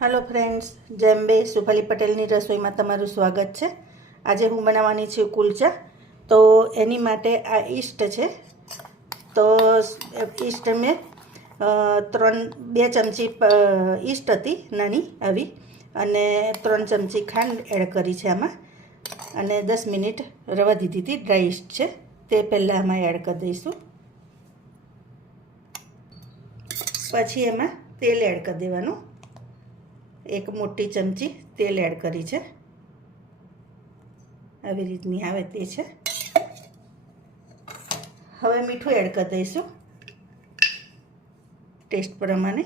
Hello friends, djembe सुफाली पटेलनी रसोईमां तमारुं स्वागत है। आज हूँ बनावानी छुं कुलचा। तो एनी माटे आ ईस्ट है। तो ईस्ट में 2 चमची ईस्ट हती नानी आवी अने 3 चमची खांड एड करी छे आमां अने 10 मिनिट रवा दीधी थी। ड्राय ईस्ट है ते पहला आमां एड कर दईशुं। पछी एमां तेल एड कर देवानुं। 1 मोटी चमची तेल एड करी छे। આવી રીતની આવે તે છે। હવે મીઠું એડ કરી દઈશું ટેસ્ટ પ્રમાણે।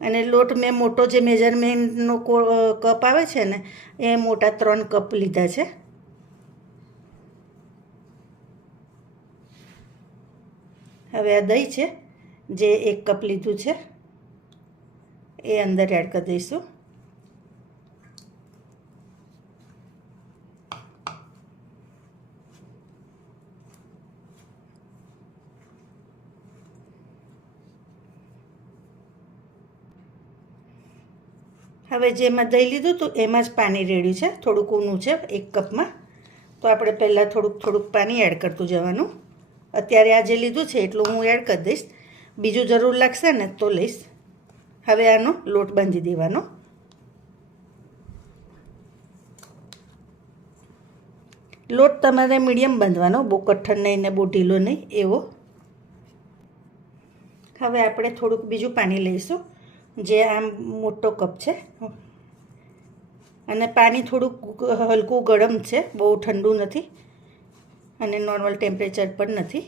અને લોટ મેં મોટો જે મેજરમેન્ટનો કપ આવે છે ને એ મોટા 3 કપ લીધા છે। હવે આ દહીં છે જે 1 કપ લીધું છે એ અંદર એડ કરી દઈશું। હવે જેમાં દહીં લીધું હતું એમાં જ પાણી રેડ્યું છે, થોડુંક ઊનું છે 1 કપમાં। તો આપણે પહેલાં થોડુંક પાણી એડ કરતું જવાનું। અત્યારે આ જે લીધું છે એટલું હું એડ કરી દઈશ, બીજું જરૂર લાગશે ને તો લઈશ। હવે આનો લોટ બાંધી દેવાનો। લોટ તમારે મીડિયમ બાંધવાનો, બહુ કઠણ નહીં ને બહુ ઢીલો નહીં એવો। હવે આપણે થોડુંક બીજું પાણી લઈશું જે આમ મોટો કપ છે અને પાણી થોડુંક હલકું ગરમ છે, બહુ ઠંડુ નથી અને નોર્મલ ટેમ્પરેચર પર નથી।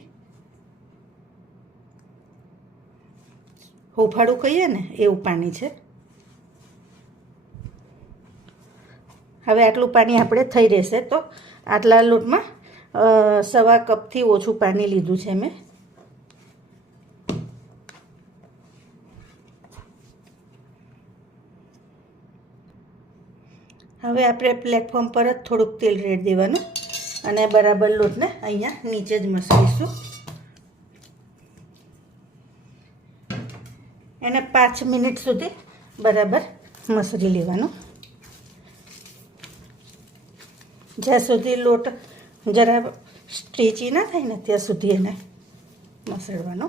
હુંફાળું કહીએ ને એવું પાણી છે। હવે આટલું પાણી આપણે થઈ રહેશે। તો આટલા લોટમાં 1.25 કપથી ઓછું પાણી લીધું છે મેં। હવે આપણે પ્લેટફોર્મ પર જ થોડુંક તેલ રેડી દેવાનું અને બરાબર લોટને અહીંયા નીચે જ મસળીશું। એને 5 મિનિટ સુધી બરાબર મસળી લેવાનું, જ્યાં સુધી લોટ જરા સ્ટ્રેચી ના થાય ને ત્યાં સુધી એને મસળવાનો।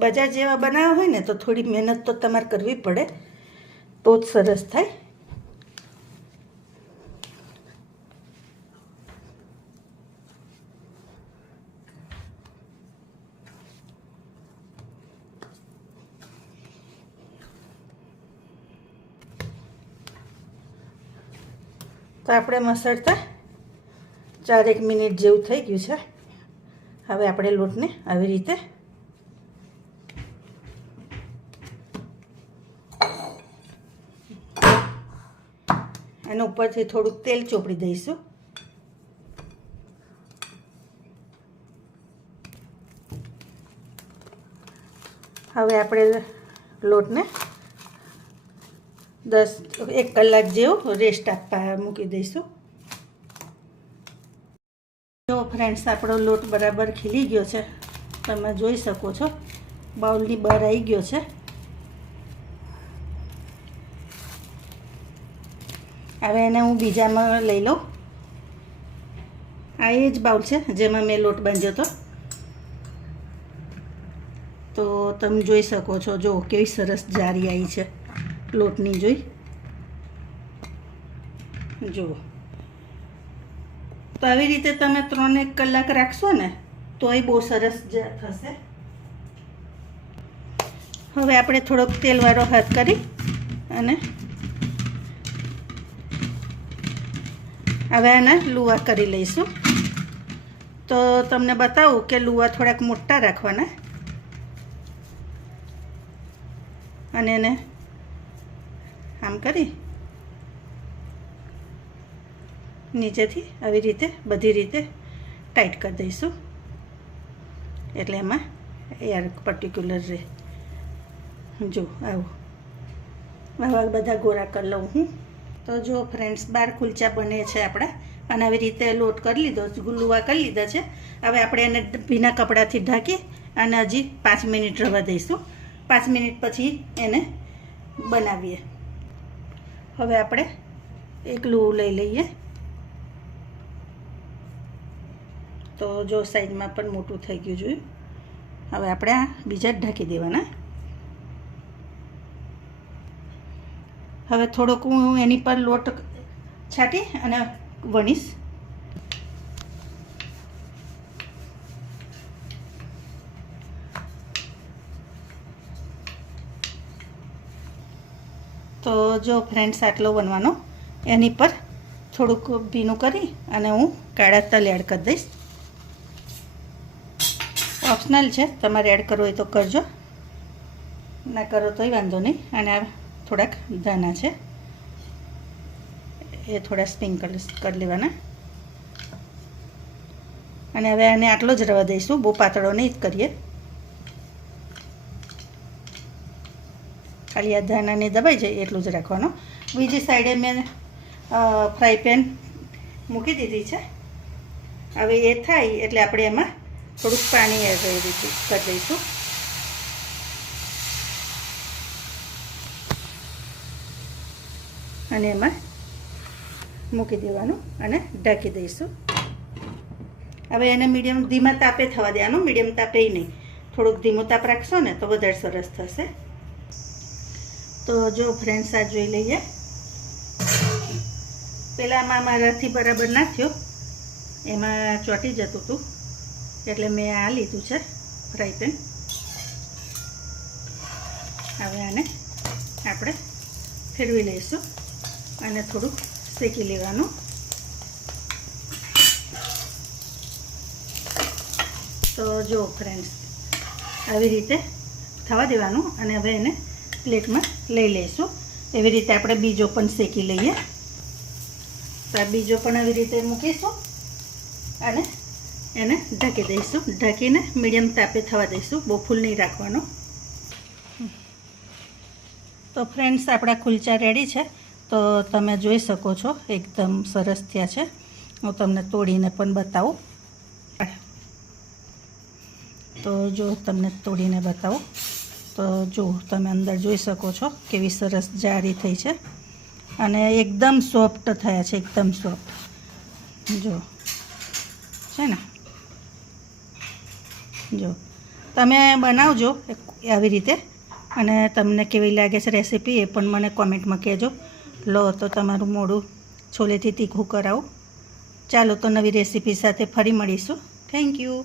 બજાર જેવા બનાવવા હોય ને તો થોડી મહેનત તો તમારે કરવી પડે તો જ સરસ થાય। તો આપણે મસળતા 4-1 મિનિટ જેવું થઈ ગયું છે। હવે આપણે લોટને આવી રીતે અને ઉપરથી થોડુંક તેલ ચોપડી દઈશું। હવે આપણે લોટને 1 કલાક જેવો રેસ્ટ આપવા મૂકી દઈશું। જો ફ્રેન્ડ્સ, આપણો લોટ બરાબર ખીલી ગયો છે, તમે જોઈ શકો છો બાઉલની બહાર આવી ગયો છે। હવે એને હું બીજામાં લઈ લઉં। આ એ જ બાઉલ છે જેમાં મેં લોટ બાંધ્યો હતો। તો તમે જોઈ શકો છો, જો કેવી સરસ જારી આવી છે લોટની, જોઈ જુઓ। તો આવી રીતે તમે 3-1 કલાક રાખશો ને તો એ બહુ સરસ થશે। હવે આપણે થોડોક તેલવાળો હાથ કરી અને હવે આના લુવા કરી લઈશું। તો તમને બતાવું કે લુવા થોડાક મોટા રાખવાના અને એને આમ કરી નીચેથી આવી રીતે બધી રીતે ટાઈટ કરી દઈશું, એટલે એમાં એર પર્ટિક્યુલર રહે. જો આવા બધા ગોળા કરી લઉં હું. તો જો ફ્રેન્ડ્સ 12 કુલચા બને છે આપણા, અને આવી રીતે લોટ કરી લીધો, લુવા કરી લીધા છે. હવે આપણે એને ભીના કપડાથી ઢાંકી અને હજી 5 મિનિટ રવા દઈશું. 5 મિનિટ પછી એને બનાવીએ. હવે આપણે એક લુવું લઈ લઈએ. તો જો સાઈઝમાં પણ મોટું થઈ ગયું જોયું. હવે આપણે આ બીજા ઢાંકી દેવાના. હવે થોડોક હું એની પર લોટ છાંટી અને વણીશ. તો જો ફ્રેન્ડ્સ આટલો વણવાનો, એની પર થોડુંક ભીનું કરી અને હું કાળા તલ એડ કરી દઈશ. ઓપ્શનલ છે, તમારે એડ કરવો હોય તો કરજો, ના કરો તોય વાંધો નહીં. અને આ થોડાક ધાણા છે, એ થોડા સ્પ્રિંકલ કરી લેવાના. અને હવે આને આટલો જ રવા દઈશું, બહુ પાતળો નહીં જ કરીએ. ખાલી આ ધાણાને દબાઈ જાય એટલું જ રાખવાનું. બીજી સાઈડે મેં ફ્રાય પેન મૂકી દીધી છે. હવે એ થાય એટલે આપણે એમાં થોડુંક પાણી એડ કરી દઈશું. અને એમાં મૂકી દેવાનું અને ઢાંકી દઈશું. હવે એને મીડિયમ ધીમા તાપે થવા દેવાનું, મીડિયમ તાપે નહીં, થોડુંક ધીમું તાપ રાખશો ને તો વધારે સરસ થશે. તો જો ફ્રેન્ડ્સ આ જોઈ લઈએ. પહેલાંમાં મારાથી બરાબર ના થયો, એમાં ચોંટી જતું હતું, એટલે મેં આ લીધું છે ફ્રાય પેન. હવે આને આપણે ફેરવી લઈશું અને થોડુંક શેકી લેવાનું. તો જો ફ્રેન્ડ્સ આવી રીતે થવા દેવાનું અને હવે એને પ્લેટમાં લઈ લઈશું. એવી રીતે આપણે બીજો પણ શેકી લઈએ. તો આ બીજો પણ આવી રીતે મૂકીશું અને એને ઢાંકી દઈશું. ઢાંકીને મીડિયમ તાપે થવા દઈશું, બહુ ફૂલ નહીં રાખવાનો. તો ફ્રેન્ડ્સ આપણા કુલચા રેડી છે. તો તમે જોઈ શકો છો એકદમ સરસ થયા છે. હું તમને તોડીને પણ બતાવું. તો જો તમને તોડીને બતાવું તો જો તમે અંદર જોઈ શકો છો કેવી સરસ જાળી થઈ છે અને એકદમ સોફ્ટ થયા છે, એકદમ સોફ્ટ. જો છે ને, જો તમે બનાવજો આવી રીતે અને તમને કેવી લાગે છે રેસીપી એ પણ મને કોમેન્ટમાં કહેજો. લો તો તમારું મોઢું છોલેથી તીખું કરાવું. ચાલો તો નવી રેસીપી સાથે ફરી મળીશું. Thank you.